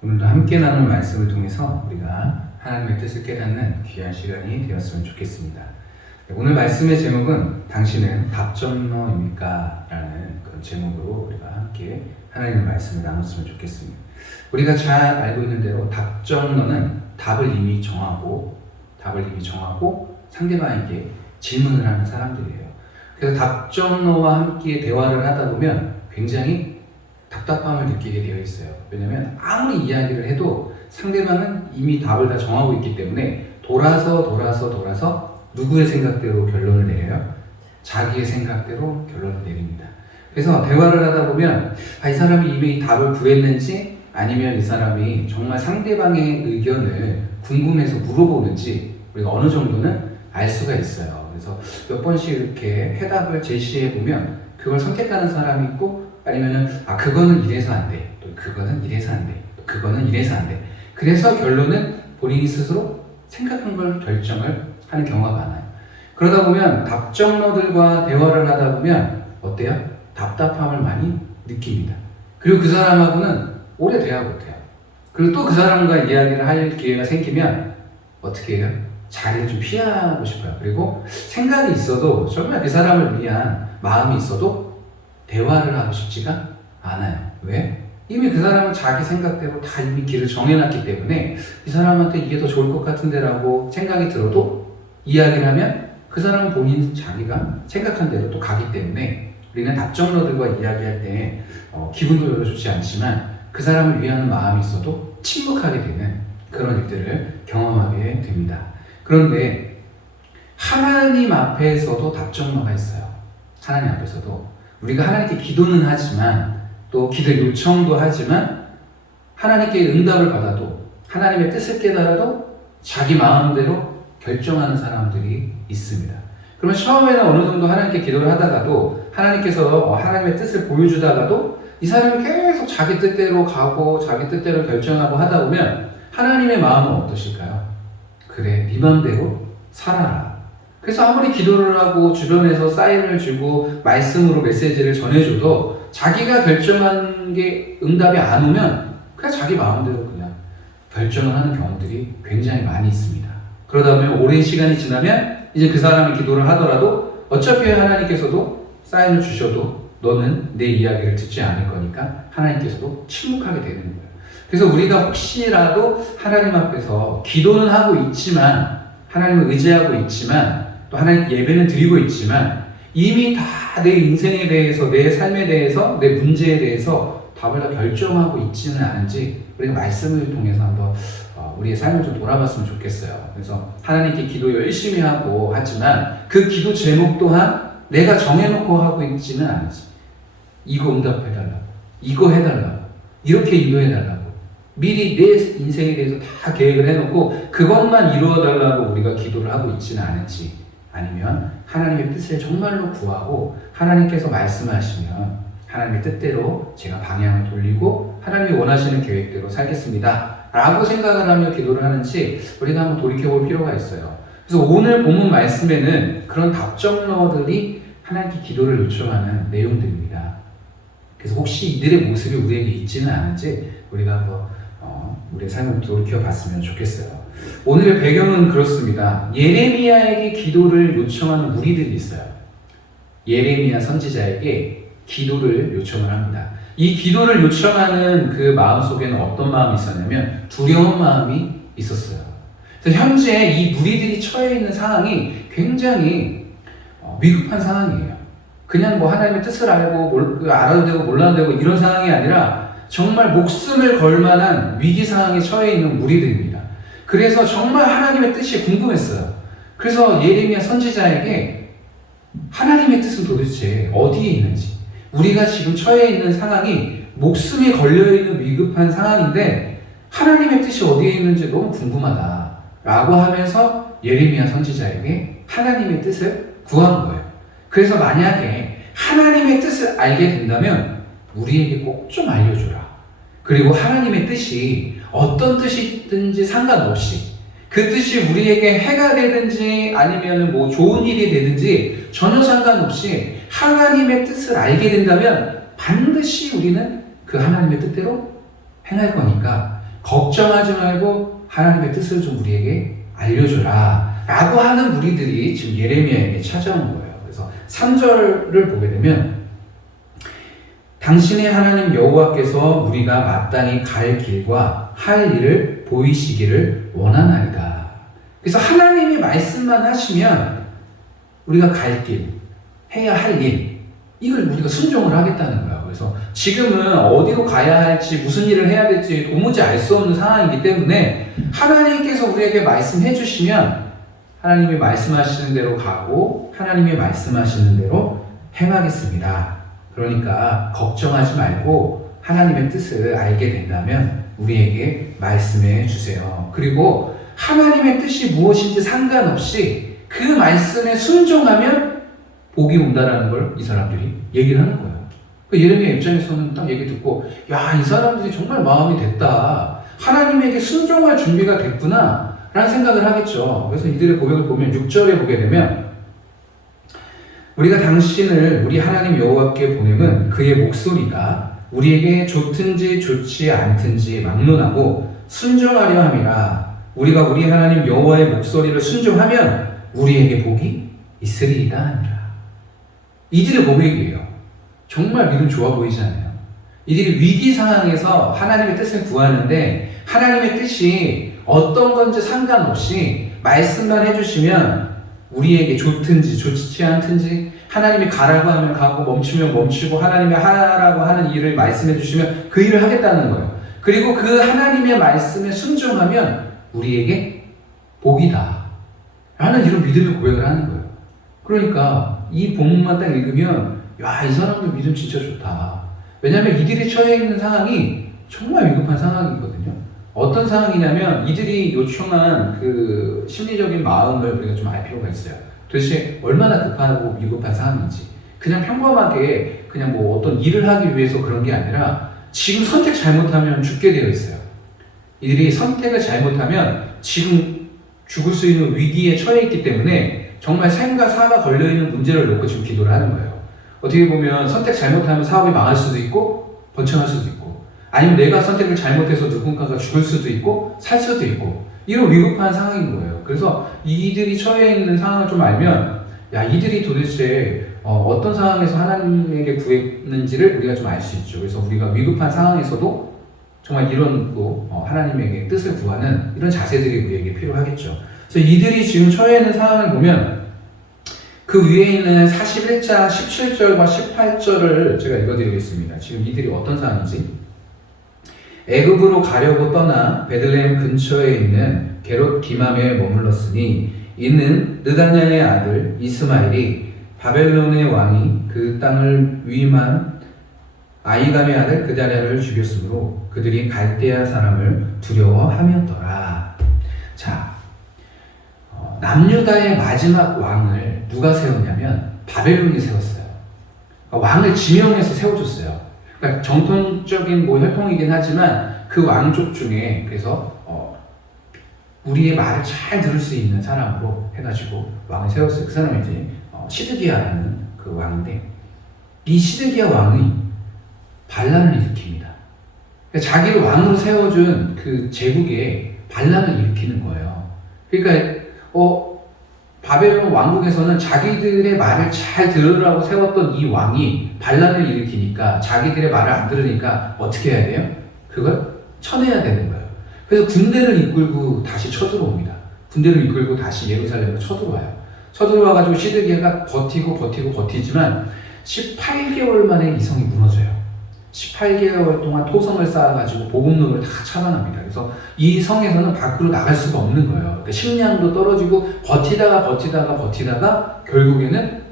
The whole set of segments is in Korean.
오늘도 함께 나눌 말씀을 통해서 우리가 하나님의 뜻을 깨닫는 귀한 시간이 되었으면 좋겠습니다. 오늘 말씀의 제목은 당신은 답정너입니까? 라는 그런 제목으로 우리가 함께 하나님의 말씀을 나눴으면 좋겠습니다. 우리가 잘 알고 있는 대로 답정너는 답을 이미 정하고 상대방에게 질문을 하는 사람들이에요. 그래서 답정너와 함께 대화를 하다 보면 굉장히 답답함을 느끼게 되어 있어요. 왜냐하면 아무리 이야기를 해도 상대방은 이미 답을 다 정하고 있기 때문에 돌아서 누구의 생각대로 결론을 내려요? 자기의 생각대로 결론을 내립니다. 그래서 대화를 하다 보면 이 사람이 이미 답을 구했는지 아니면 이 사람이 정말 상대방의 의견을 궁금해서 물어보는지 우리가 어느 정도는 알 수가 있어요. 그래서 몇 번씩 이렇게 해답을 제시해 보면 그걸 선택하는 사람이 있고 아니면은 그거는 이래서 안 돼. 또 그거는 이래서 안 돼. 또 그거는 이래서 안 돼. 그래서 결론은 본인이 스스로 생각한 걸 결정을 하는 경우가 많아요. 그러다 보면 답정너들과 대화를 하다 보면 어때요? 답답함을 많이 느낍니다. 그리고 그 사람하고는 오래 대화 못해요. 그리고 또 그 사람과 이야기를 할 기회가 생기면 어떻게 해요? 자리를 좀 피하고 싶어요. 그리고 생각이 있어도 정말 그 사람을 위한 마음이 있어도 대화를 하고 싶지가 않아요. 왜? 이미 그 사람은 자기 생각대로 다 이미 길을 정해놨기 때문에 이 사람한테 이게 더 좋을 것 같은데 라고 생각이 들어도 이야기를 하면 그 사람은 본인 자기가 생각한 대로 또 가기 때문에 우리는 답정너들과 이야기할 때 기분도 별로 좋지 않지만 그 사람을 위하는 마음이 있어도 침묵하게 되는 그런 일들을 경험하게 됩니다. 그런데 하나님 앞에서도 답정너가 있어요. 하나님 앞에서도 우리가 하나님께 기도는 하지만 또 기도 요청도 하지만 하나님께 응답을 받아도 하나님의 뜻을 깨달아도 자기 마음대로 결정하는 사람들이 있습니다. 그러면 처음에는 어느 정도 하나님께 기도를 하다가도 하나님께서 하나님의 뜻을 보여주다가도 이 사람이 계속 자기 뜻대로 가고 자기 뜻대로 결정하고 하다 보면 하나님의 마음은 어떠실까요? 그래, 네 맘대로 살아라. 그래서 아무리 기도를 하고 주변에서 사인을 주고 말씀으로 메시지를 전해줘도 자기가 결정한 게 응답이 안 오면 그냥 자기 마음대로 그냥 결정을 하는 경우들이 굉장히 많이 있습니다. 그러다 보면 오랜 시간이 지나면 이제 그 사람이 기도를 하더라도 어차피 하나님께서도 사인을 주셔도 너는 내 이야기를 듣지 않을 거니까 하나님께서도 침묵하게 되는 거예요. 그래서 우리가 혹시라도 하나님 앞에서 기도는 하고 있지만 하나님을 의지하고 있지만 또 하나님 예배는 드리고 있지만 이미 다 내 인생에 대해서 내 삶에 대해서 내 문제에 대해서 답을 다 결정하고 있지는 않은지 우리가 말씀을 통해서 한번 우리의 삶을 좀 돌아봤으면 좋겠어요. 그래서 하나님께 기도 열심히 하고 하지만 그 기도 제목 또한 내가 정해놓고 하고 있지는 않은지 이거 응답해달라고 이거 해달라고 이렇게 인도해달라고 미리 내 인생에 대해서 다 계획을 해놓고 그것만 이루어달라고 우리가 기도를 하고 있지는 않은지 아니면 하나님의 뜻을 정말로 구하고 하나님께서 말씀하시면 하나님의 뜻대로 제가 방향을 돌리고 하나님이 원하시는 계획대로 살겠습니다 라고 생각을 하며 기도를 하는지 우리가 한번 돌이켜볼 필요가 있어요. 그래서 오늘 본문 말씀에는 그런 답정너들이 하나님께 기도를 요청하는 내용들입니다. 그래서 혹시 이들의 모습이 우리에게 있지는 않은지 우리가 한번 우리의 삶을 돌이켜봤으면 좋겠어요. 오늘의 배경은 그렇습니다. 예레미야에게 기도를 요청하는 무리들이 있어요. 예레미야 선지자에게 기도를 요청을 합니다. 이 기도를 요청하는 그 마음속에는 어떤 마음이 있었냐면 두려운 마음이 있었어요. 그래서 현재 이 무리들이 처해 있는 상황이 굉장히 위급한 상황이에요. 그냥 하나님의 뜻을 알고 알아도 되고 몰라도 되고 이런 상황이 아니라 정말 목숨을 걸 만한 위기 상황에 처해 있는 무리들입니다. 그래서 정말 하나님의 뜻이 궁금했어요. 그래서 예레미야 선지자에게 하나님의 뜻은 도대체 어디에 있는지 우리가 지금 처해 있는 상황이 목숨이 걸려있는 위급한 상황인데 하나님의 뜻이 어디에 있는지 너무 궁금하다 라고 하면서 예레미야 선지자에게 하나님의 뜻을 구한 거예요. 그래서 만약에 하나님의 뜻을 알게 된다면 우리에게 꼭 좀 알려주라. 그리고 하나님의 뜻이 어떤 뜻이든지 상관없이 그 뜻이 우리에게 해가 되든지 아니면 좋은 일이 되든지 전혀 상관없이 하나님의 뜻을 알게 된다면 반드시 우리는 그 하나님의 뜻대로 행할 거니까 걱정하지 말고 하나님의 뜻을 좀 우리에게 알려줘라 라고 하는 무리들이 지금 예레미야에게 찾아온 거예요. 그래서 3절을 보게 되면 당신의 하나님 여호와께서 우리가 마땅히 갈 길과 할 일을 보이시기를 원하나이다. 그래서 하나님이 말씀만 하시면 우리가 갈 길, 해야 할 일, 이걸 우리가 순종을 하겠다는 거예요. 그래서 지금은 어디로 가야 할지, 무슨 일을 해야 될지 도무지 알 수 없는 상황이기 때문에 하나님께서 우리에게 말씀해 주시면 하나님이 말씀하시는 대로 가고 하나님이 말씀하시는 대로 행하겠습니다. 그러니까 걱정하지 말고 하나님의 뜻을 알게 된다면 우리에게 말씀해 주세요. 그리고 하나님의 뜻이 무엇인지 상관없이 그 말씀에 순종하면 복이 온다라는 걸 이 사람들이 얘기를 하는 거예요. 예레미야 입장에서는 딱 얘기 듣고 야, 이 사람들이 정말 마음이 됐다. 하나님에게 순종할 준비가 됐구나 라는 생각을 하겠죠. 그래서 이들의 고백을 보면 6절에 보게 되면 우리가 당신을 우리 하나님 여호와께 보내면 그의 목소리가 우리에게 좋든지 좋지 않든지 막론하고 순종하려 함이라. 우리가 우리 하나님 여호와의 목소리를 순종하면 우리에게 복이 있으리이다 하니라. 이들의 고백이에요. 정말 믿음 좋아 보이지 않아요? 이들이 위기 상황에서 하나님의 뜻을 구하는데 하나님의 뜻이 어떤 건지 상관없이 말씀만 해주시면 우리에게 좋든지 좋지 않든지 하나님이 가라고 하면 가고 멈추면 멈추고 하나님이 하라고 하는 일을 말씀해 주시면 그 일을 하겠다는 거예요. 그리고 그 하나님의 말씀에 순종하면 우리에게 복이다 라는 이런 믿음의 고백을 하는 거예요. 그러니까 이 본문만 딱 읽으면 야, 이 사람들 믿음 진짜 좋다. 왜냐하면 이들이 처해 있는 상황이 정말 위급한 상황이거든요. 어떤 상황이냐면 이들이 요청한 그 심리적인 마음을 우리가 좀 알 필요가 있어요. 도대체 얼마나 급하고 위급한 상황인지. 그냥 평범하게 그냥 뭐 어떤 일을 하기 위해서 그런 게 아니라 지금 선택 잘못하면 죽게 되어 있어요. 이들이 선택을 잘못하면 지금 죽을 수 있는 위기에 처해 있기 때문에 정말 생과 사가 걸려있는 문제를 놓고 지금 기도를 하는 거예요. 어떻게 보면 선택 잘못하면 사업이 망할 수도 있고 번창할 수도 있고 아니면 내가 선택을 잘못해서 누군가가 죽을 수도 있고 살 수도 있고 이런 위급한 상황인 거예요. 그래서 이들이 처해 있는 상황을 좀 알면 야, 이들이 도대체 어떤 상황에서 하나님에게 구했는지를 우리가 좀 알 수 있죠. 그래서 우리가 위급한 상황에서도 정말 이런 하나님에게 뜻을 구하는 이런 자세들이 우리에게 필요하겠죠. 그래서 이들이 지금 처해 있는 상황을 보면 그 위에 있는 41장 17절과 18절을 제가 읽어드리겠습니다. 지금 이들이 어떤 상황인지. 애굽으로 가려고 떠나 베들레헴 근처에 있는 게롯 기맘에 머물렀으니 이는 느다냐의 아들 이스마엘이 바벨론의 왕이 그 땅을 위임한 아이감의 아들 그다랴를 죽였으므로 그들이 갈대아 사람을 두려워하였더라. 자, 남유다의 마지막 왕을 누가 세웠냐면 바벨론이 세웠어요. 그러니까 왕을 지명해서 세워줬어요. 그러니까 정통적인 혈통이긴 하지만 그 왕족 중에 그래서 우리의 말을 잘 들을 수 있는 사람으로 해가지고 왕을 세웠어요. 그 사람이 이제 시드기야라는 그 왕인데 이 시드기야 왕이 반란을 일으킵니다. 그러니까 자기를 왕으로 세워준 그 제국에 반란을 일으키는 거예요. 그러니까 바벨론 왕국에서는 자기들의 말을 잘 들으라고 세웠던 이 왕이 반란을 일으키니까 자기들의 말을 안 들으니까 어떻게 해야 돼요? 그걸 쳐내야 되는 거예요. 그래서 군대를 이끌고 다시 쳐들어옵니다. 군대를 이끌고 다시 예루살렘으로 쳐들어와요. 쳐들어와가지고 시드기야가 버티지만 18개월 만에 이 성이 무너져요. 18개월 동안 토성을 쌓아가지고 보급로를 다 차단합니다. 그래서 이 성에서는 밖으로 나갈 수가 없는 거예요. 그러니까 식량도 떨어지고 버티다가 결국에는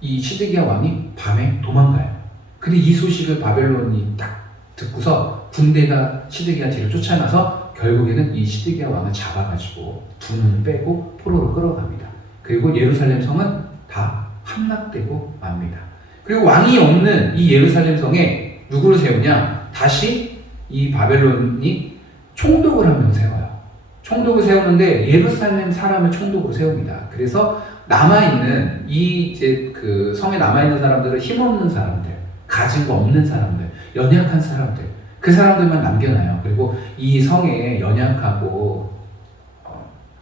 이 시드기야 왕이 밤에 도망가요. 근데 이 소식을 바벨론이 딱 듣고서 군대가 시드기야 뒤를 쫓아나서 결국에는 이 시드기야 왕을 잡아가지고 두 눈을 빼고 포로로 끌어갑니다. 그리고 예루살렘 성은 다 함락되고 맙니다. 그리고 왕이 없는 이 예루살렘 성에 누구를 세우냐? 다시 이 바벨론이 총독을 한 명 세워요. 총독을 세우는데 예루살렘 사람을 총독으로 세웁니다. 그래서 남아있는 그 성에 남아있는 사람들은 힘없는 사람들, 가진 거 없는 사람들, 연약한 사람들, 그 사람들만 남겨놔요. 그리고 이 성에 연약하고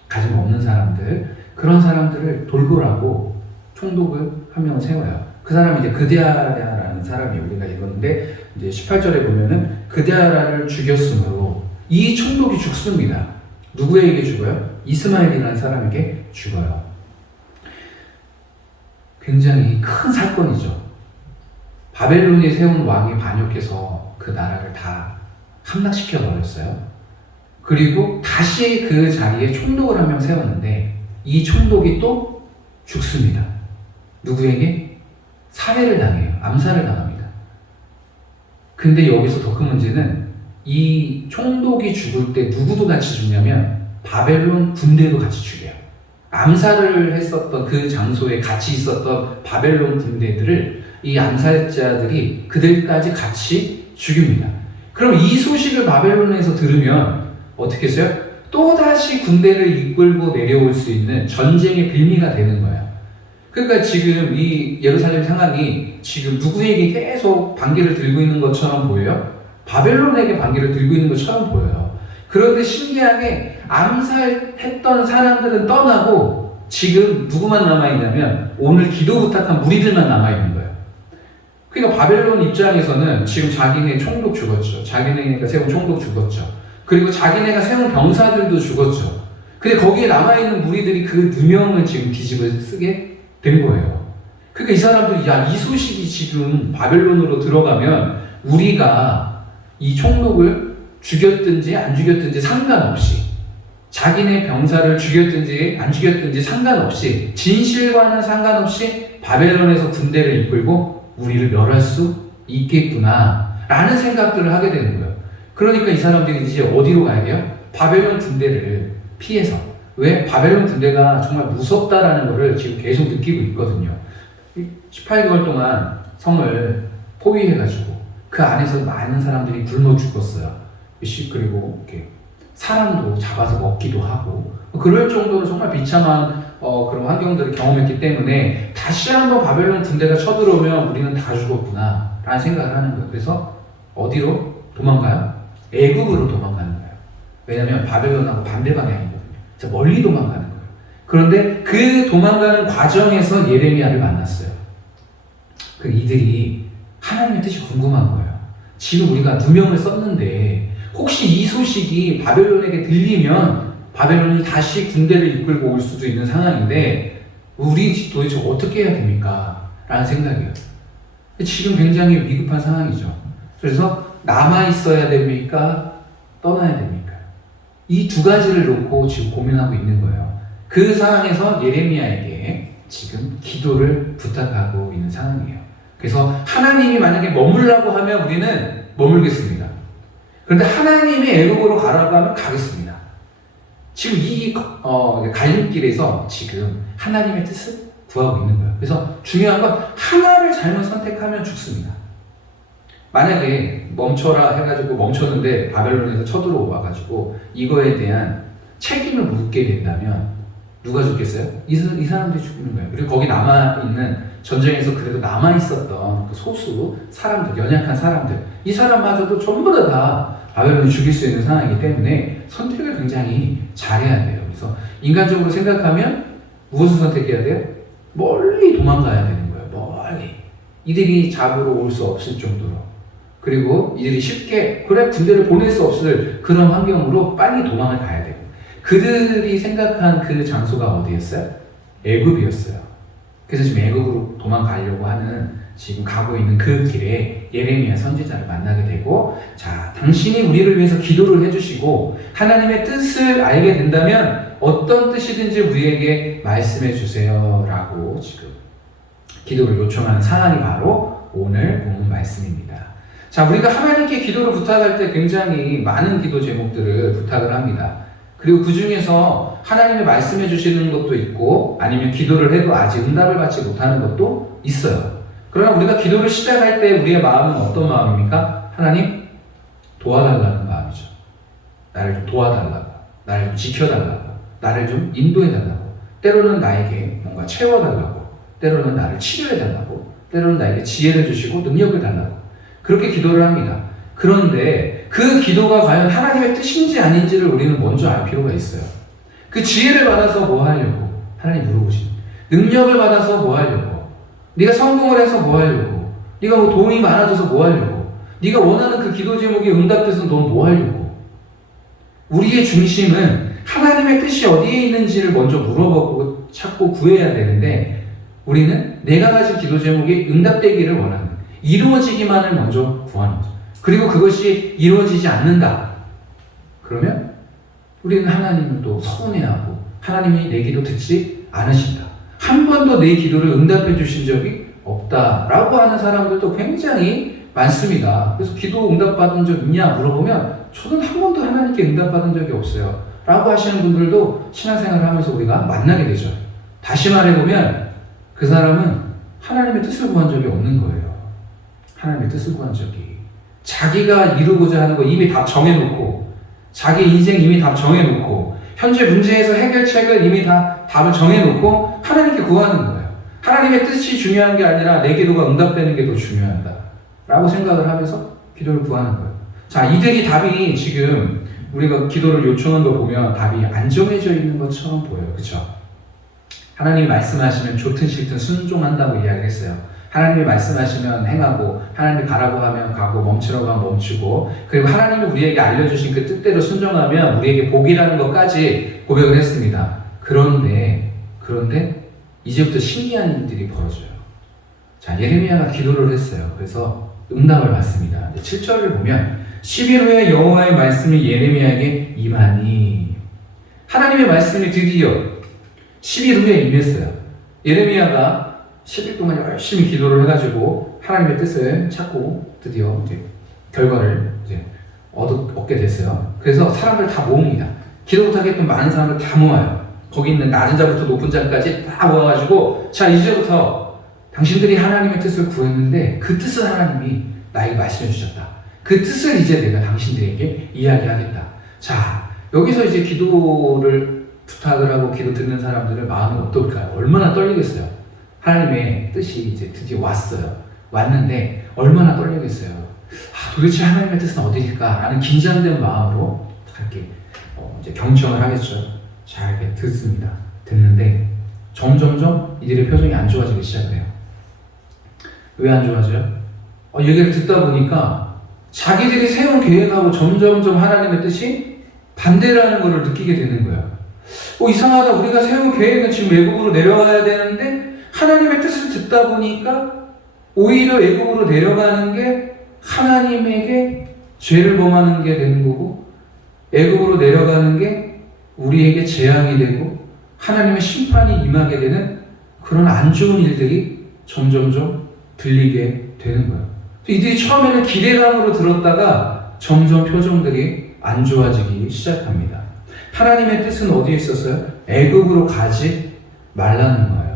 가진 없는 사람들, 그런 사람들을 돌보라고 총독을 한 명을 세워요. 그 사람이 이제 그드야라는 사람이 우리가 읽었는데, 이제 18절에 보면은 그드야를 죽였으므로 이 총독이 죽습니다. 누구에게 죽어요? 이스마엘이라는 사람에게 죽어요. 굉장히 큰 사건이죠. 바벨론이 세운 왕이 반역해서 그 나라를 다 함락시켜 버렸어요. 그리고 다시 그 자리에 총독을 한 명 세웠는데 이 총독이 또 죽습니다. 누구에게? 살해를 당해요. 암살을 당합니다. 근데 여기서 더 큰 문제는 이 총독이 죽을 때 누구도 같이 죽냐면 바벨론 군대도 같이 죽여요. 암살을 했었던 그 장소에 같이 있었던 바벨론 군대들을 이 암살자들이 그들까지 같이 죽입니다. 그럼 이 소식을 바벨론에서 들으면 어떻게 했어요? 또다시 군대를 이끌고 내려올 수 있는 전쟁의 빌미가 되는 거예요. 그러니까 지금 이 예루살렘 상황이 지금 누구에게 계속 반기를 들고 있는 것처럼 보여요? 바벨론에게 반기를 들고 있는 것처럼 보여요. 그런데 신기하게 암살했던 사람들은 떠나고 지금 누구만 남아있냐면 오늘 기도 부탁한 무리들만 남아있는 거예요. 그러니까 바벨론 입장에서는 지금 자기네 총독 죽었죠. 자기네가 세운 총독 죽었죠. 그리고 자기네가 세운 병사들도 죽었죠. 근데 거기에 남아있는 무리들이 그 누명을 지금 뒤집어 쓰게 된 거예요. 그러니까 이 사람들이 야, 이 소식이 지금 바벨론으로 들어가면 우리가 이 총독을 죽였든지 안 죽였든지 상관없이, 자기네 병사를 죽였든지 안 죽였든지 상관없이, 진실과는 상관없이 바벨론에서 군대를 이끌고 우리를 멸할 수 있겠구나 라는 생각들을 하게 되는 거예요. 그러니까 이 사람들이 이제 어디로 가야 돼요? 바벨론 군대를 피해서. 왜? 바벨론 군대가 정말 무섭다라는 것을 지금 계속 느끼고 있거든요. 18개월 동안 성을 포위해가지고 그 안에서 많은 사람들이 굶어 죽었어요. 그리고 이렇게 사람도 잡아서 먹기도 하고 그럴 정도로 정말 비참한 그런 환경들을 경험했기 때문에 다시 한번 바벨론 군대가 쳐들어오면 우리는 다 죽었구나 라는 생각을 하는 거예요. 그래서 어디로 도망가요? 애굽으로 도망가는 거예요. 왜냐하면 바벨론하고 반대 방향이거든요. 멀리 도망가는 거예요. 그런데 그 도망가는 과정에서 예레미야를 만났어요. 그 이들이 하나님의 뜻이 궁금한 거예요. 지금 우리가 누명을 썼는데 혹시 이 소식이 바벨론에게 들리면 바벨론이 다시 군대를 이끌고 올 수도 있는 상황인데 우리 도대체 어떻게 해야 됩니까? 라는 생각이에요. 지금 굉장히 위급한 상황이죠. 그래서 남아있어야 됩니까? 떠나야 됩니까? 이 두 가지를 놓고 지금 고민하고 있는 거예요. 그 상황에서 예레미야에게 지금 기도를 부탁하고 있는 상황이에요. 그래서 하나님이 만약에 머물라고 하면 우리는 머물겠습니다. 그런데 하나님이 애굽으로 가라고 하면 가겠습니다. 지금 이 갈림길에서 지금 하나님의 뜻을 구하고 있는 거예요. 그래서 중요한 건 하나를 잘못 선택하면 죽습니다. 만약에 멈춰라 해가지고 멈췄는데 바벨론에서 쳐들어와가지고 이거에 대한 책임을 묻게 된다면 누가 죽겠어요? 이 사람들이 죽는 거예요. 그리고 거기 남아있는, 전쟁에서 그래도 남아있었던 그 소수 사람들, 연약한 사람들, 이 사람마저도 전부 다 바벨론이 죽일 수 있는 상황이기 때문에 선택을 굉장히 잘해야 돼요. 그래서 인간적으로 생각하면 무엇을 선택해야 돼요? 멀리 도망가야 되는 거예요. 멀리. 이들이 잡으러 올 수 없을 정도로. 그리고 이들이 쉽게 군대를 보낼 수 없을 그런 환경으로 빨리 도망을 가야 돼요. 그들이 생각한 그 장소가 어디였어요? 애굽이었어요. 그래서 지금 애굽으로 도망가려고 하는, 지금 가고 있는 그 길에 예레미야 선지자를 만나게 되고, 자, 당신이 우리를 위해서 기도를 해주시고 하나님의 뜻을 알게 된다면 어떤 뜻이든지 우리에게 말씀해 주세요 라고 지금 기도를 요청하는 상황이 바로 오늘 본문 말씀입니다. 자, 우리가 하나님께 기도를 부탁할 때 굉장히 많은 기도 제목들을 부탁을 합니다. 그리고 그 중에서 하나님이 말씀해 주시는 것도 있고, 아니면 기도를 해도 아직 응답을 받지 못하는 것도 있어요. 그러나 우리가 기도를 시작할 때 우리의 마음은 어떤 마음입니까? 하나님, 도와달라는 마음이죠. 나를 좀 도와달라고, 나를 좀 지켜달라고, 나를 좀 인도해달라고, 때로는 나에게 뭔가 채워달라고, 때로는 나를 치료해달라고, 때로는 나에게 지혜를 주시고 능력을 달라고, 그렇게 기도를 합니다. 그런데 그 기도가 과연 하나님의 뜻인지 아닌지를 우리는 먼저 알 필요가 있어요. 그 지혜를 받아서 뭐 하려고? 하나님 물어보시는. 능력을 받아서 뭐 하려고? 네가 성공을 해서 뭐 하려고? 네가 뭐 돈이 많아져서 뭐 하려고? 네가 원하는 그 기도 제목이 응답돼서 넌 뭐 하려고? 우리의 중심은 하나님의 뜻이 어디에 있는지를 먼저 물어보고 찾고 구해야 되는데, 우리는 내가 가진 기도 제목이 응답되기를 원하는, 이루어지기만을 먼저 구하는 거죠. 그리고 그것이 이루어지지 않는다. 그러면 우리는 하나님을 또 서운해하고 하나님이 내 기도 듣지 않으신다. 한 번도 내 기도를 응답해 주신 적이 없다라고 하는 사람들도 굉장히 많습니다. 그래서 기도 응답받은 적 있냐 물어보면 저는 한 번도 하나님께 응답받은 적이 없어요 라고 하시는 분들도 신앙생활을 하면서 우리가 만나게 되죠. 다시 말해보면 그 사람은 하나님의 뜻을 구한 적이 없는 거예요. 하나님의 뜻을 구한 적이. 자기가 이루고자 하는 거 이미 다 정해놓고, 자기 인생 이미 다 정해놓고, 현재 문제에서 해결책을 이미 다 답을 정해놓고 하나님께 구하는 거예요. 하나님의 뜻이 중요한 게 아니라 내 기도가 응답되는 게 더 중요하다 라고 생각을 하면서 기도를 구하는 거예요. 자, 이들이 답이 지금 우리가 기도를 요청한 거 보면 답이 안 정해져 있는 것처럼 보여요. 그렇죠? 하나님이 말씀하시면 좋든 싫든 순종한다고 이야기를 했어요. 하나님이 말씀하시면 행하고, 하나님이 가라고 하면 가고, 멈추라고 하면 멈추고, 그리고 하나님이 우리에게 알려주신 그 뜻대로 순종하면 우리에게 복이라는 것까지 고백을 했습니다. 그런데 이제부터 신기한 일들이 벌어져요. 자, 예레미야가 기도를 했어요. 그래서 응답을 받습니다. 7절을 보면 10일 후에 여호와의 말씀이 예레미야에게 임하니, 하나님의 말씀이 드디어 10일 후에 임했어요. 예레미야가 10일 동안 열심히 기도를 해가지고 하나님의 뜻을 찾고 드디어 이제 결과를 이제 얻게 됐어요. 그래서 사람들 다 모읍니다. 기도 못하겠던 많은 사람들 다 모아요. 거기 있는 낮은 자부터 높은 자까지 다 모아가지고, 자, 이제부터 당신들이 하나님의 뜻을 구했는데 그 뜻을 하나님이 나에게 말씀해 주셨다. 그 뜻을 이제 내가 당신들에게 이야기하겠다. 자, 여기서 이제 기도를 부탁을 하고 기도 듣는 사람들의 마음이 어떨까요? 얼마나 떨리겠어요? 하나님의 뜻이 이제 드디어 왔어요. 왔는데 얼마나 떨리겠어요? 도대체 하나님의 뜻은 어디일까? 라는 긴장된 마음으로 이렇게 이제 경청을 하겠죠. 잘 이렇게 듣습니다. 듣는데 점점점 이들의 표정이 안 좋아지기 시작해요. 왜 안 좋아져요? 얘기를 듣다 보니까 자기들이 세운 계획하고 점점점 하나님의 뜻이 반대라는 것을 느끼게 되는 거예요. 이상하다. 우리가 세운 계획은 지금 애굽으로 내려가야 되는데 하나님의 뜻을 듣다 보니까 오히려 애굽으로 내려가는 게 하나님에게 죄를 범하는 게 되는 거고, 애굽으로 내려가는 게 우리에게 재앙이 되고 하나님의 심판이 임하게 되는 그런 안 좋은 일들이 점점점 들리게 되는 거예요. 이들이 처음에는 기대감으로 들었다가 점점 표정들이 안 좋아지기 시작합니다. 하나님의 뜻은 어디에 있었어요? 애굽으로 가지 말라는 거예요.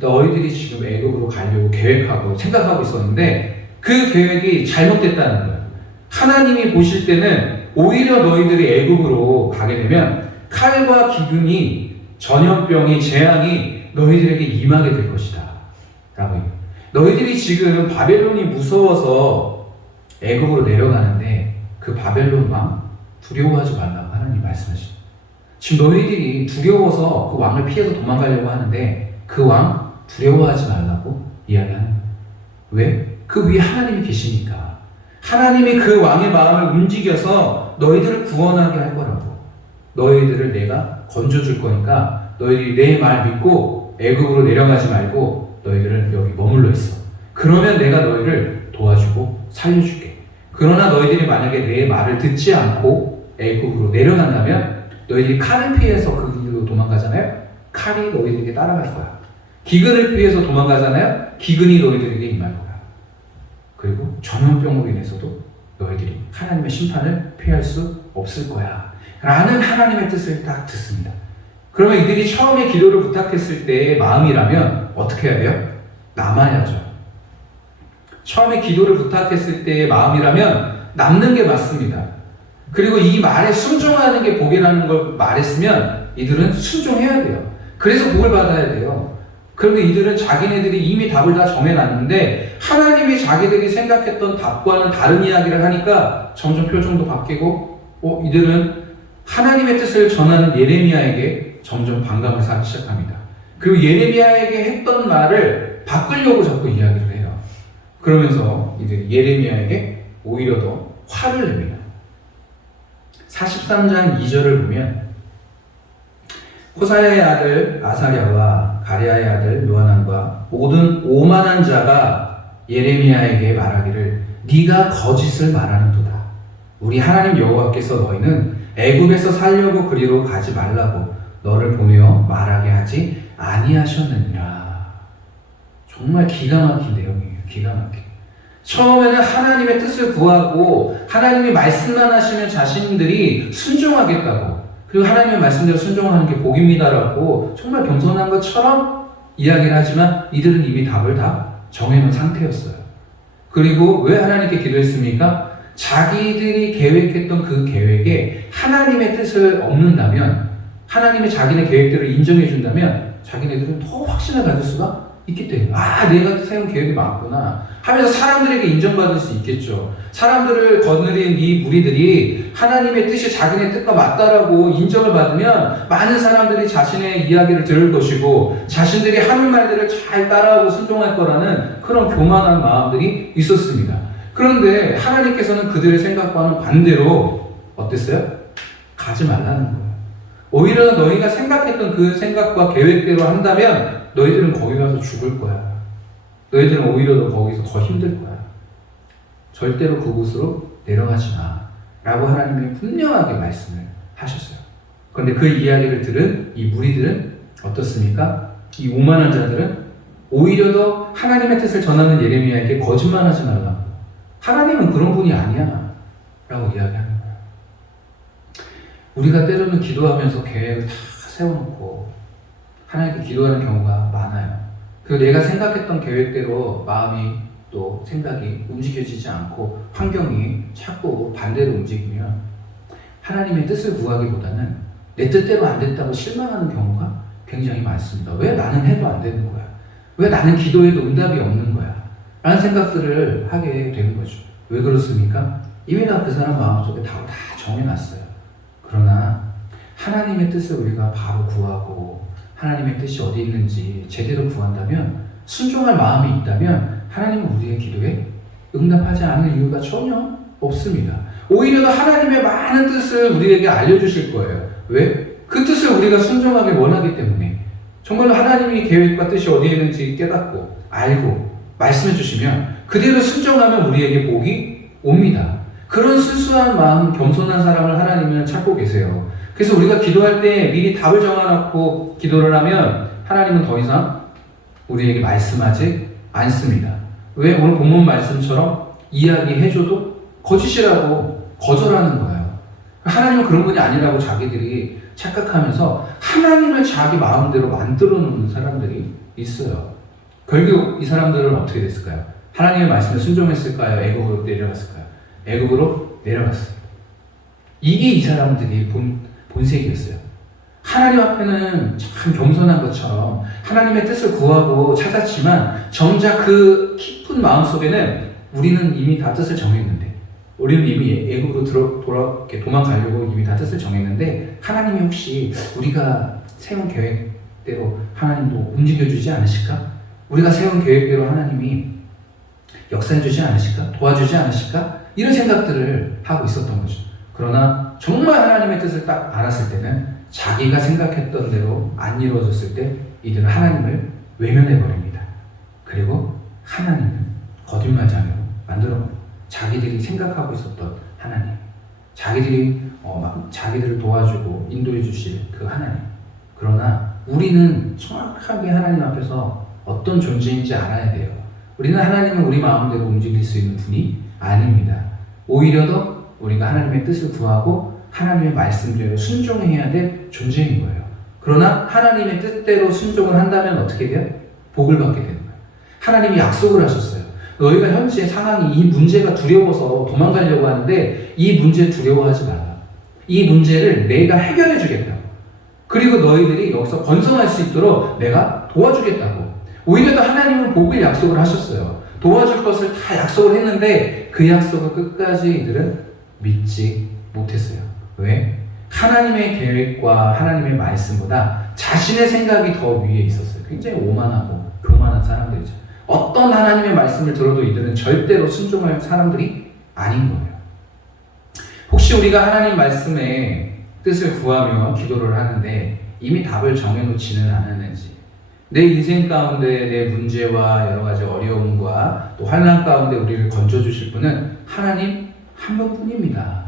너희들이 지금 애굽으로 가려고 계획하고 생각하고 있었는데 그 계획이 잘못됐다는 거예요. 하나님이 보실 때는 오히려 너희들이 애굽으로 가게 되면 칼과 기근이, 전염병이, 재앙이 너희들에게 임하게 될 것이다 라고 해요. 너희들이 지금 바벨론이 무서워서 애굽으로 내려가는데 그 바벨론 왕 두려워하지 말라고 하나님 말씀하십니다. 지금 너희들이 두려워서 그 왕을 피해서 도망가려고 하는데 그 왕 두려워하지 말라고 이야기하는 거예요. 왜? 그 위에 하나님이 계시니까. 하나님이 그 왕의 마음을 움직여서 너희들을 구원하게 할 거라고. 너희들을 내가 건져줄 거니까 너희들이 내 말 믿고 애굽으로 내려가지 말고 너희들은 여기 머물러 있어. 그러면 내가 너희를 도와주고 살려줄게. 그러나 너희들이 만약에 내 말을 듣지 않고 애굽으로 내려간다면 너희들이 칼을 피해서 그 길로 도망가잖아요. 칼이 너희들에게 따라갈 거야. 기근을 피해서 도망가잖아요. 기근이 너희들에게 임할 거야. 그리고 전염병으로 인해서도 너희들이 하나님의 심판을 피할 수 없을 거야 라는 하나님의 뜻을 딱 듣습니다. 그러면 이들이 처음에 기도를 부탁했을 때의 마음이라면 어떻게 해야 돼요? 남아야죠. 처음에 기도를 부탁했을 때의 마음이라면 남는 게 맞습니다. 그리고 이 말에 순종하는 게 복이라는 걸 말했으면 이들은 순종해야 돼요. 그래서 복을 받아야 돼요. 그런데 이들은 자기네들이 이미 답을 다 정해놨는데 하나님이 자기들이 생각했던 답과는 다른 이야기를 하니까 점점 표정도 바뀌고 이들은 하나님의 뜻을 전하는 예레미야에게 점점 반감을 사기 시작합니다. 그리고 예레미야에게 했던 말을 바꾸려고 자꾸 이야기를 해요. 그러면서 이들이 예레미야에게 오히려 더 화를 냅니다. 43장 2절을 보면 호사야의 아들 아사랴와 가랴의 아들 요하난과 모든 오만한 자가 예레미야에게 말하기를 네가 거짓을 말하는도다. 우리 하나님 여호와께서 너희는 애굽에서 살려고 그리로 가지 말라고 너를 보내어 말하게 하지 아니하셨느니라. 정말 기가 막힌 내용이에요. 기가 막힌. 처음에는 하나님의 뜻을 구하고 하나님이 말씀만 하시면 자신들이 순종하겠다고, 그리고 하나님의 말씀대로 순종하는 게 복입니다라고 정말 겸손한 것처럼 이야기를 하지만 이들은 이미 답을 다 정해놓은 상태였어요. 그리고 왜 하나님께 기도했습니까? 자기들이 계획했던 그 계획에 하나님의 뜻을 얻는다면, 하나님이 자기네 계획대로 인정해 준다면 자기네들은 더 확신을 가질 수가 있기 때문에 내가 세운 계획이 맞구나 하면서 사람들에게 인정받을 수 있겠죠. 사람들을 거느린 이 무리들이 하나님의 뜻이 자기네 뜻과 맞다라고 인정을 받으면 많은 사람들이 자신의 이야기를 들을 것이고 자신들이 하는 말들을 잘 따라하고 순종할 거라는 그런 교만한 마음들이 있었습니다. 그런데 하나님께서는 그들의 생각과는 반대로 어땠어요? 가지 말라는 거예요. 오히려 너희가 생각했던 그 생각과 계획대로 한다면 너희들은 거기 가서 죽을 거야. 너희들은 오히려 거기서 더 힘들 거야. 절대로 그곳으로 내려가지 마 라고 하나님이 분명하게 말씀을 하셨어요. 그런데 그 이야기를 들은 이 무리들은 어떻습니까? 이 오만한 자들은 오히려 더 하나님의 뜻을 전하는 예레미야에게 거짓말하지 말라고, 하나님은 그런 분이 아니야 라고 이야기하는 거예요. 우리가 때로는 기도하면서 계획을 다 세워놓고 하나님께 기도하는 경우가 많아요. 그리고 내가 생각했던 계획대로 마음이 또 생각이 움직여지지 않고 환경이 자꾸 반대로 움직이면 하나님의 뜻을 구하기보다는 내 뜻대로 안 됐다고 실망하는 경우가 굉장히 많습니다. 왜 나는 해도 안 되는 거야? 왜 나는 기도해도 응답이 없는 거야? 라는 생각들을 하게 되는 거죠. 왜 그렇습니까? 이미 다 그 사람 마음속에 다 정해놨어요. 그러나 하나님의 뜻을 우리가 바로 구하고 하나님의 뜻이 어디 있는지 제대로 구한다면, 순종할 마음이 있다면 하나님은 우리의 기도에 응답하지 않을 이유가 전혀 없습니다. 오히려 하나님의 많은 뜻을 우리에게 알려주실 거예요. 왜? 그 뜻을 우리가 순종하기 원하기 때문에. 정말로 하나님의 계획과 뜻이 어디에 있는지 깨닫고 알고 말씀해 주시면 그대로 순종하면 우리에게 복이 옵니다. 그런 순수한 마음, 겸손한 사람을 하나님은 찾고 계세요. 그래서 우리가 기도할 때 미리 답을 정해놓고 기도를 하면 하나님은 더 이상 우리에게 말씀하지 않습니다. 왜? 오늘 본문 말씀처럼 이야기해줘도 거짓이라고 거절하는 거예요. 하나님은 그런 분이 아니라고 자기들이 착각하면서 하나님을 자기 마음대로 만들어 놓는 사람들이 있어요. 결국 이 사람들은 어떻게 됐을까요? 하나님의 말씀에 순종했을까요? 애굽으로 내려갔을까요? 애굽으로 내려갔어요. 이게 이 사람들이 본색이었어요. 하나님 앞에는 참 겸손한 것처럼 하나님의 뜻을 구하고 찾았지만 정작 그 깊은 마음속에는 우리는 이미 다 뜻을 정했는데, 우리는 이미 애굽으로 도망가려고 이미 다 뜻을 정했는데 하나님이 혹시 우리가 세운 계획대로 하나님도 움직여주지 않으실까? 우리가 세운 계획대로 하나님이 역사해주지 않으실까? 도와주지 않으실까? 이런 생각들을 하고 있었던 거죠. 그러나 정말 하나님의 뜻을 딱 알았을 때는 자기가 생각했던 대로 안 이루어졌을 때 이들은 하나님을 외면해버립니다. 그리고 하나님은 거짓말장애로 만들어버려요. 자기들이 생각하고 있었던 하나님, 자기들을 도와주고 인도해 주실 그 하나님. 그러나 우리는 정확하게 하나님 앞에서 어떤 존재인지 알아야 돼요. 우리는 하나님은 우리 마음대로 움직일 수 있는 분이 아닙니다. 오히려 더 우리가 하나님의 뜻을 구하고 하나님의 말씀대로 순종해야 될 존재인 거예요. 그러나 하나님의 뜻대로 순종을 한다면 어떻게 돼요? 복을 받게 되는 거예요. 하나님이 약속을 하셨어요. 너희가 현재 상황이 이 문제가 두려워서 도망가려고 하는데 이 문제 두려워하지 말라. 이 문제를 내가 해결해 주겠다고. 그리고 너희들이 여기서 번성할 수 있도록 내가 도와주겠다고. 오히려 또 하나님은 복을 약속을 하셨어요. 도와줄 것을 다 약속을 했는데 그 약속을 끝까지 이들은 믿지 못했어요. 왜? 하나님의 계획과 하나님의 말씀보다 자신의 생각이 더 위에 있었어요. 굉장히 오만하고 교만한 사람들이죠. 어떤 하나님의 말씀을 들어도 이들은 절대로 순종할 사람들이 아닌 거예요. 혹시 우리가 하나님 말씀의 뜻을 구하며 기도를 하는데 이미 답을 정해놓지는 않았는지, 내 인생 가운데 내 문제와 여러 가지 어려움과 또 환난 가운데 우리를 건져주실 분은 하나님 한 분뿐입니다.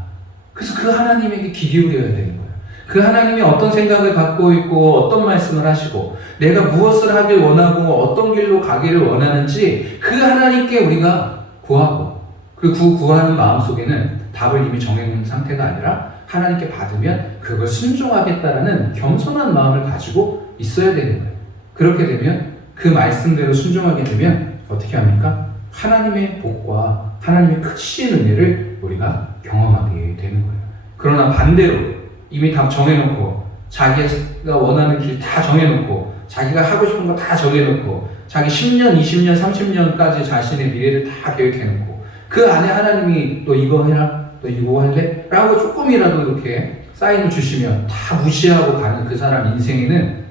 그래서 그 하나님에게 귀 기울여야 되는 거예요. 그 하나님이 어떤 생각을 갖고 있고 어떤 말씀을 하시고 내가 무엇을 하길 원하고 어떤 길로 가기를 원하는지 그 하나님께 우리가 구하고, 그리고 그 구하는 마음속에는 답을 이미 정해놓은 상태가 아니라 하나님께 받으면 그걸 순종하겠다라는 겸손한 마음을 가지고 있어야 되는 거예요. 그렇게 되면 그 말씀대로 순종하게 되면 어떻게 합니까? 하나님의 복과 하나님의 크신 은혜를 우리가 경험하게 되는 거예요. 그러나 반대로 이미 답 정해놓고 자기가 원하는 길 다 정해놓고 자기가 하고 싶은 거 다 정해놓고 자기 10년, 20년, 30년까지 자신의 미래를 다 계획해놓고 그 안에 하나님이 너 이거 해라, 너 이거 할래? 라고 조금이라도 이렇게 사인을 주시면 다 무시하고 가는 그 사람 인생에는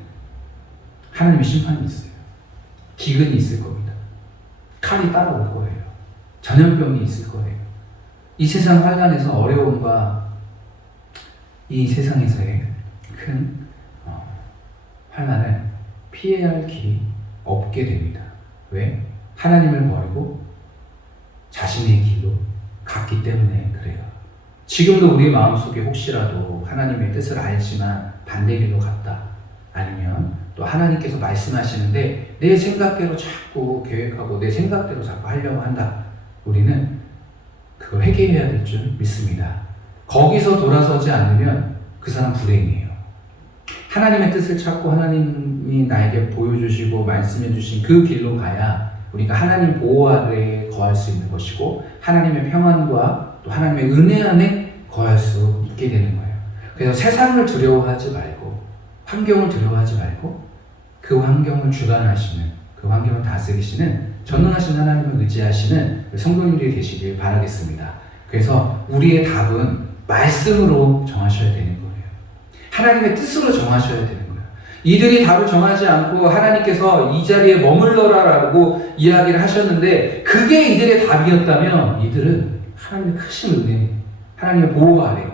하나님의 심판이 있어요. 기근이 있을 겁니다. 칼이 따라올 거예요. 전염병이 있을 거예요. 이 세상 환난에서 어려움과 이 세상에서의 큰 환난을 피해야 할 길이 없게 됩니다. 왜? 하나님을 버리고 자신의 길로 갔기 때문에 그래요. 지금도 우리 마음속에 혹시라도 하나님의 뜻을 알지만 반대 길로 갔다, 아니면 또 하나님께서 말씀하시는데 내 생각대로 자꾸 계획하고 내 생각대로 자꾸 하려고 한다, 우리는 그걸 회개해야 될 줄 믿습니다. 거기서 돌아서지 않으면 그 사람 불행이에요. 하나님의 뜻을 찾고 하나님이 나에게 보여주시고 말씀해 주신 그 길로 가야 우리가 하나님 보호 아래 거할 수 있는 것이고 하나님의 평안과 또 하나님의 은혜 안에 거할 수 있게 되는 거예요. 그래서 세상을 두려워하지 말고 환경을 두려워하지 말고 그 환경을 주관하시는, 그 환경을 다스리시는 전능하신 하나님을 의지하시는 성도님들이 되시길 바라겠습니다. 그래서 우리의 답은 말씀으로 정하셔야 되는 거예요. 하나님의 뜻으로 정하셔야 되는 거예요. 이들이 답을 정하지 않고 하나님께서 이 자리에 머물러라라고 이야기를 하셨는데 그게 이들의 답이었다면 이들은 하나님의 크신 은혜, 하나님의 보호 아래,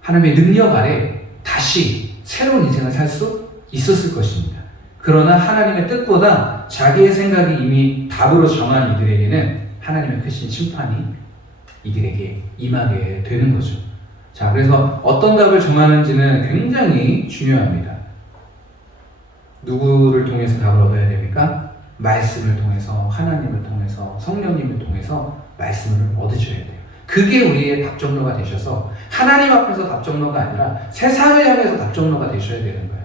하나님의 능력 아래 다시 새로운 인생을 살 수 있었을 것입니다. 그러나 하나님의 뜻보다 자기의 생각이 이미 답으로 정한 이들에게는 하나님의 크신 심판이 이들에게 임하게 되는 거죠. 자, 그래서 어떤 답을 정하는지는 굉장히 중요합니다. 누구를 통해서 답을 얻어야 됩니까? 말씀을 통해서, 하나님을 통해서, 성령님을 통해서 말씀을 얻으셔야 돼요. 그게 우리의 답정로가 되셔서 하나님 앞에서 답정로가 아니라 세상을 향해서 답정로가 되셔야 되는 거예요.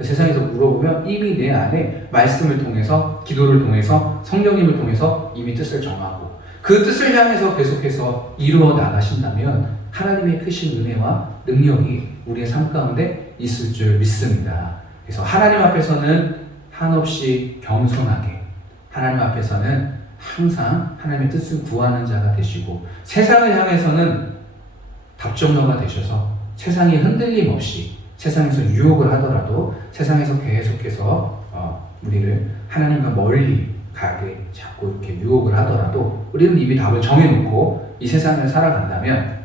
세상에서 물어보면 이미 내 안에 말씀을 통해서, 기도를 통해서, 성령님을 통해서 이미 뜻을 정하고 그 뜻을 향해서 계속해서 이루어 나가신다면 하나님의 크신 은혜와 능력이 우리의 삶 가운데 있을 줄 믿습니다. 그래서 하나님 앞에서는 한없이 겸손하게, 하나님 앞에서는 항상 하나님의 뜻을 구하는 자가 되시고 세상을 향해서는 답정너가 되셔서 세상이 흔들림 없이 세상에서 유혹을 하더라도 세상에서 계속해서 우리를 하나님과 멀리 가게 자꾸 이렇게 유혹을 하더라도 우리는 이미 답을 정해놓고 이 세상을 살아간다면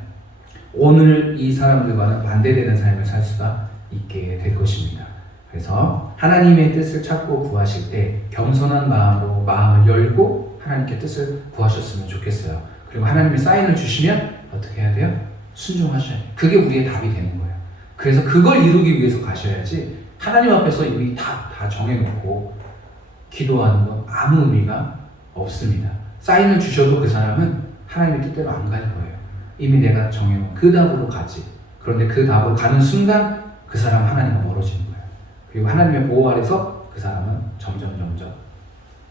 오늘 이 사람들과는 반대되는 삶을 살 수가 있게 될 것입니다. 그래서 하나님의 뜻을 찾고 구하실 때 겸손한 마음으로 마음을 열고 하나님께 뜻을 구하셨으면 좋겠어요. 그리고 하나님의 사인을 주시면 어떻게 해야 돼요? 순종하셔야 돼요. 그게 우리의 답이 되는 거예요. 그래서 그걸 이루기 위해서 가셔야지 하나님 앞에서 이미 다 정해놓고 기도하는 건 아무 의미가 없습니다. 사인을 주셔도 그 사람은 하나님의 뜻대로 안 갈 거예요. 이미 내가 정해놓은 그 답으로 가지. 그런데 그 답으로 가는 순간 그 사람 하나님과 멀어지는 거예요. 그리고 하나님의 보호 아래서 그 사람은 점점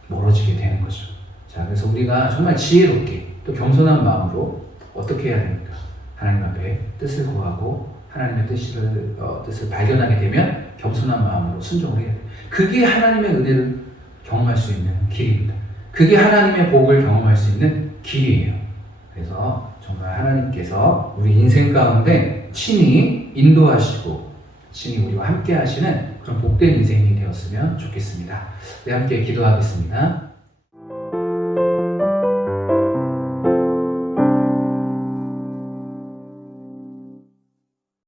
멀어지게 되는 거죠. 자, 그래서 우리가 정말 지혜롭게 또 겸손한 마음으로 어떻게 해야 됩니까? 하나님 앞에 뜻을 구하고 하나님의 뜻을 발견하게 되면 겸손한 마음으로 순종을 해야 돼요. 그게 하나님의 은혜를 경험할 수 있는 길입니다. 그게 하나님의 복을 경험할 수 있는 길이에요. 그래서 정말 하나님께서 우리 인생 가운데 친히 인도하시고 친히 우리와 함께 하시는 그런 복된 인생이 되었으면 좋겠습니다. 네, 함께 기도하겠습니다.